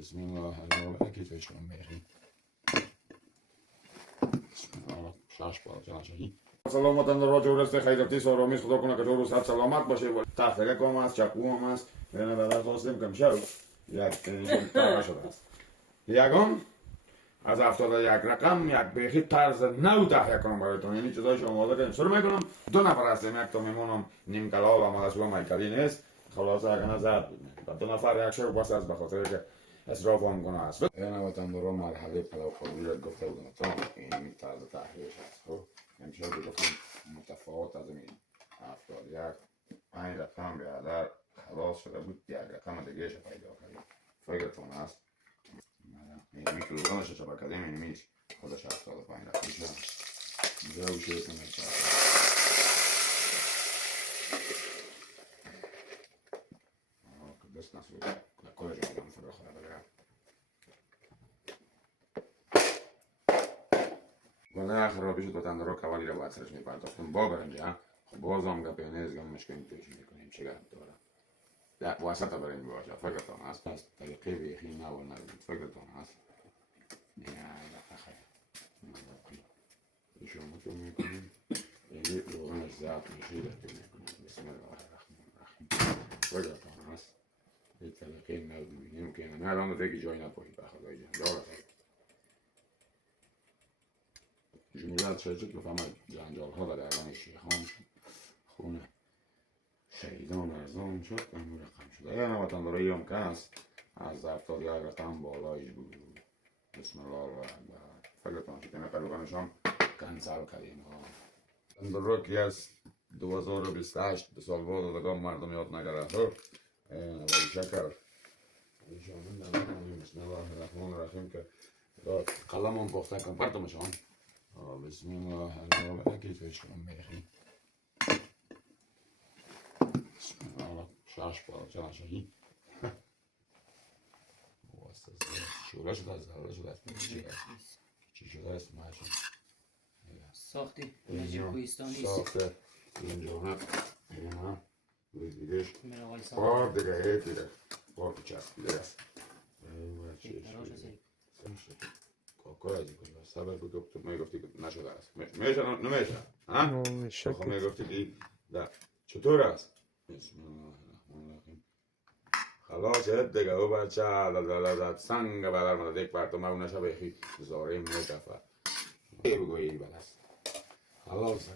بسم الله الرحمن كيف شلون بيخي بسم الله شاش بالا جناشی سلامت راجع ورسته خیرتی سارامیز خدا کنه که تو روز سلامت باشه و تختگه هم هست چکو هم هست بینه بدر خواستیم کم شد یک تنشون تاقه شده است یکم از 71 رقم یک بیخی طرز نو تحیه کنم برایتون یعنی چیزایش آماده کنیم شروع میکنم دو نفر هستیم یک تا میمونم نیم کلال و مدرسوه میکلی نیست خلاصه اگه نزد بود دو نفر یک شب بس از بخاطر که اصراف هم کنه هست این وطن رو مرحله پلو خوری را گفته بودم تا این طرز تحریش هست خب امشب بگفتم متفاوت از این 71 5 رقم بیادر خلاص شده بود یک رقم دیگه ش پیدا کردیم فکرتون هست این کیلوگرمش چه کردیم این میش خودش 75 رقم شد اینجا بشه کنه دست نسو کل جا بودم فرق خواهد بگرم گناه خرابی شد وطن رو کوالی رو باید سرش میپرداختم با برنجه خب باز هم گپه نیزگم مشکلی پیش میکنیم چه گرد داره در واسطه برنج باشه فکرتون هست پس طریقه بیخی نو نبید فکرتون هست نه خیر ایشون تو میکنیم یعنی روغنش زیاد میشه میکنیم بسم الله الرحمن الرحیم فکرتون هست این طریقه نو میبینیم که نه الان دیگه جای نپایید بخدایی داره جمعیت شاید که فهمد جنجال ها و درگان شیخان خونه شهیدان ارزان شد امو رقم شد اگر نوطن دارایی هم که هست از 71 رقم بالایش بود بسم الله الرحمن فکرتان شد که قلوبانش هم کنسل کردیم در رو که از 2028 دو سال بود دادگاه مردم یاد نگره ولی شکر بسم الله الرحمن الرحیم که قلم هم پخته کن پرتمشان بسم الله الرحمن كيف شلون بيخي بسم الله شاش بالا جناشی شورا شده است حالا شده است چی شده است ماشین ساختی نجیب کوهستانی ساخته اینجا نه روی دیگهش بار دیگه دیگه بار چسبیده است کاکایی کنیم صبر بود تو میگفتی که نشده است میشه نمیشه ها میشه خب میگفتی که چطور است بسم الله الرحمن الرحیم خلاص دیگه او بچه سنگ بلر مدد یک برتو مگو نشه بخی زاره میتفه بگویی بلست خلاص